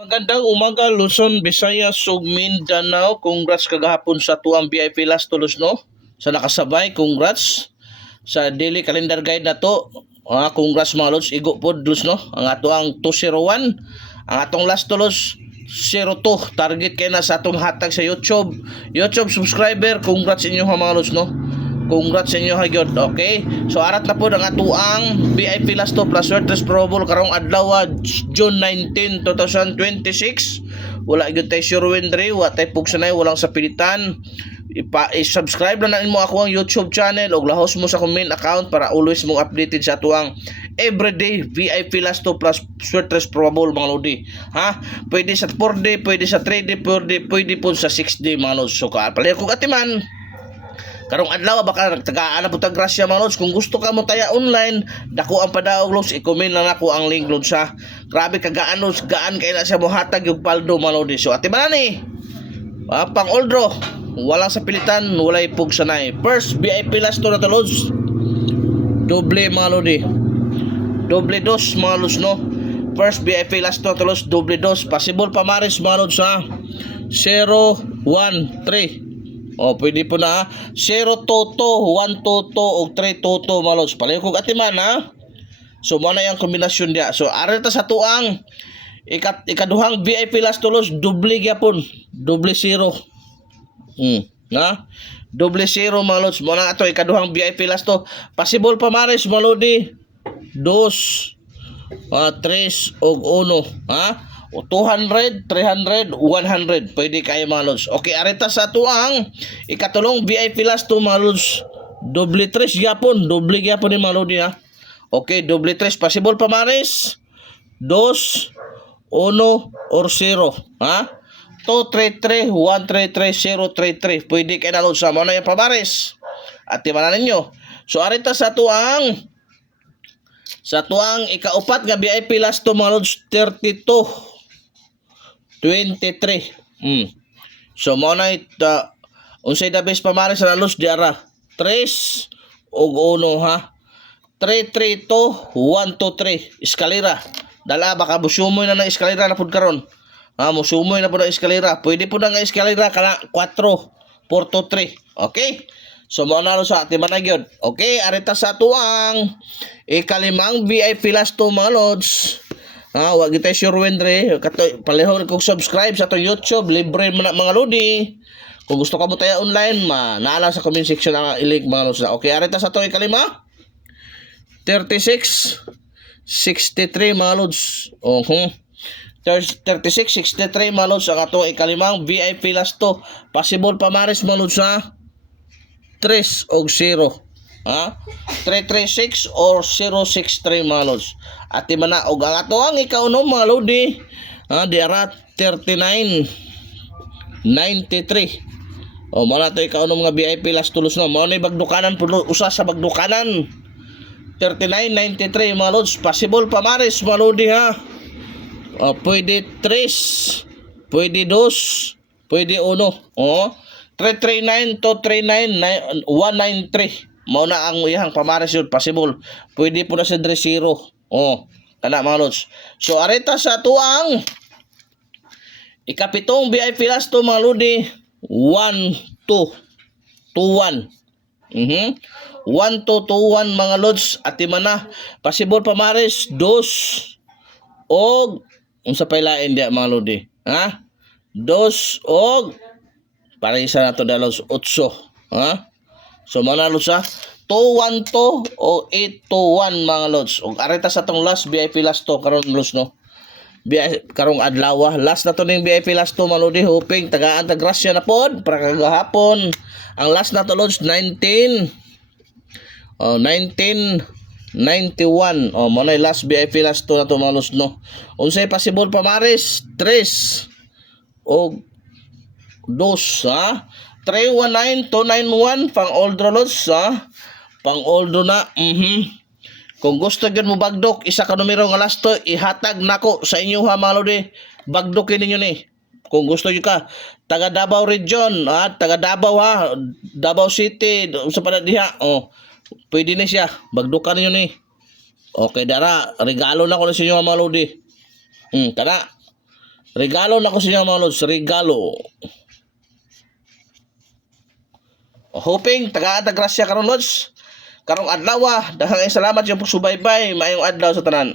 Magandang umaga, Luzon, Visayas, ug Mindanao. Congrats kagahapon sa tuang VIP Last Tulos, no? Sa nakasabay, congrats. Sa daily calendar guide na to, congrats mga Lods. Igo po, Lods, no? Ang atuang 201. Ang atong Last Tulos, 02. Target kayo na sa atong hatag sa YouTube. YouTube subscriber, congrats inyo mga Lods, no? Congrats sa inyo hagyod, okay? So arat na po ang atuang VIP Last to plus Werthes Probable karong adlaw June 19, 2026. Wala gyud tay sure windre, wa tay pugsanay, walang sapilitan. I-subscribe na mo ako ang YouTube channel ug lahos mo sa comment account para always mong updated sa atuang everyday VIP Last to plus Werthes Probable mga lodi. Ha? Pwede sa 4D, pwede sa 3D, pwede po sa 6D mga lodi. So pala ko atiman. Karong adlaw baka nagtagaan na putang grasya mga Lods. Kung gusto ka mo taya online, dako ang padaog Lods, i-comment lang ako ang link Lods ha. Grabe kagaan Lods, gaan kay na siya mo hatag yung paldo mga Lods. So ati ba ni? Pang oldro, walang sa pilitan, walay pug sanay. First VIP last to na to Lods. Doble mga Lods. Doble dos mga Lods no. First VIP last to Lods, doble dos. Possible pamaris mga Lods ha. 0, 1, 3. Pwede po na 0 toto, 1 toto o 3 toto mga Lods. Palayo kong atiman ha. So mo na yung kombinasyon dia. So arita sa tuang ikaduhang VIP Last Tulos, doble gyapon, doble 0. Na? Doble 0 mga Lods. Mo na ato ikaduhang VIP Last to. Possible pa maris mga Lodi. 2, 3 og 1, ha? O 200, 300, 100. Pwede kayo mga Lods. Okay, arita sa tuang ikatulong VIP Last to mga Lods. Doble 3 gyapon. Doble gyapon ni mga Lodi ha. Okay, doble 3. Possible pa maris. 2, 1, or 0. Ha? 2, 3, 3, 1, 3, 3, 0, 3, 3. Pwede kayo na Lods. Mo na yung pamaris. At timanan ninyo. So arita sa tuang ikaupat nga VIP Last to mga Lods, 32. 23. So mo na unsay the best pamaris sa Lods diara 3 og 1 ha. 3 3 2 1 2 3 eskalera. Dala baka musumoy na ng eskalera na pud karon. Ha, musumoy na pud ang eskalera. Pwede pud nga eskalera kana 4 4 2 3. Okay? So mo na sa ati man gyud. Okay, arita sa tuang ikalimang VIP Last to mga Lods. Wag kita sure wendre palihon kung subscribe sa to YouTube, libre man mga Lodi. Kung gusto ka mo tayo online, naala sa comment section ang i-link mga Lods na. Okay, arita sa to ikalima 36 63 mga Lods. 36 63 mga Lods ang ato ikalimang VIP Last to. Possible pa maris mga Lods ha. 3 og 0. Ha? 336 or 063 mga Lods. At mana og ang ato ang ikaunom mga Lodi. Diara 39 93. Mo na to ikaunom nga VIP Last Tulos no. Mo na bagdukanan puno usa sa bagdukanan. 39 93 mga Lods. Possible pa maris mga Lodi ha. Pwede 3, pwede 2, pwede 1. 339 239 193. Mao na ang iyang pamaris yun, possible. Pwede po na sa 0. Kana mga Lods. So arita sa tuang ikapitong VIP Last to mga Lodi 1 2 2 1. 1 2 2 1 mga Lods. At mana possible pamaris 2 og unsa pay lain dia mga Lodi. Ha? 2 og para isa na to dalos 8. Ha? So mga Lods ha. 212 o 821 mga Lods. Ug arita sa tong last VIP Last to karon Lods no. Karong adlaw last na to ning VIP Last to mga Lodi. Hoping tagaan ta grasya na pod para kagahapon. Ang last na to Lods 1991. Mo na last VIP Last to na to mga Lods no. Unsay possible pamaris 3 og 2 ha. 319-291 pang oldro Lods ha. Pang oldro na. Kung gusto gyud mo bagdok isa ka numero nga last to ihatag nako sa inyo ha mga Lodi. Bagdokin ninyo ni. Kung gusto niyo ka taga Davao Region taga Davao ha. Davao City sa pa diha. Pwede na siya. Bagdokan ninyo ni. Okay dara regalo na ko sa inyo mga Lodi. Kana Regalo na ko sa inyo mga lods, regalo. Hoping tagaan ta grasya karon lods. Karong adlaw, daghang salamat yung pagsubaybay, maayong adlaw sa tanan.